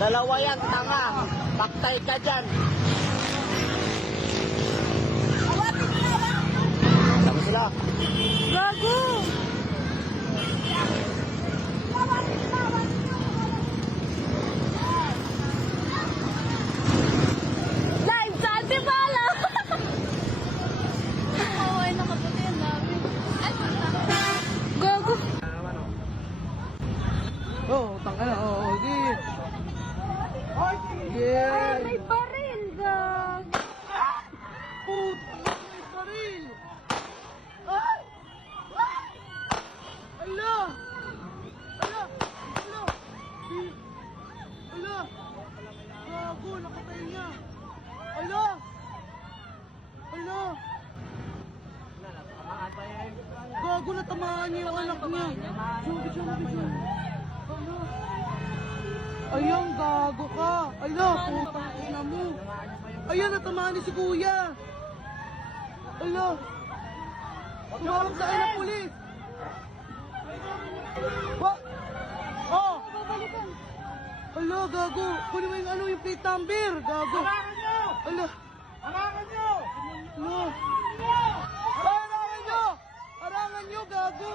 Dalawa yan, tanga. Paktay ka dyan. Sabi sila. Gago! Live sa Antipala! Ay, nakaputi ang dami. Gago! Oh, tanga na. Oh, sige. Yeah. May baril, gago! Puta, may baril. Ay! Ala! Ala! Ala! Ala! Gago, nakatay niya. Ala! Ala! Gago, natamaan niya yung anak niya. Jumbi. Ala! Ayan, gago ka. Ala, putang ina mo. Ayan, natamaan ni si kuya. Ala! Tumawag sa akin ng pulis. What? Oh! Ala, gago. Kunin mo yung ano, yung plate number. Gago. Harangan nyo! Ala. Harangan nyo! Ala. Harangan nyo! Harangan nyo, gago.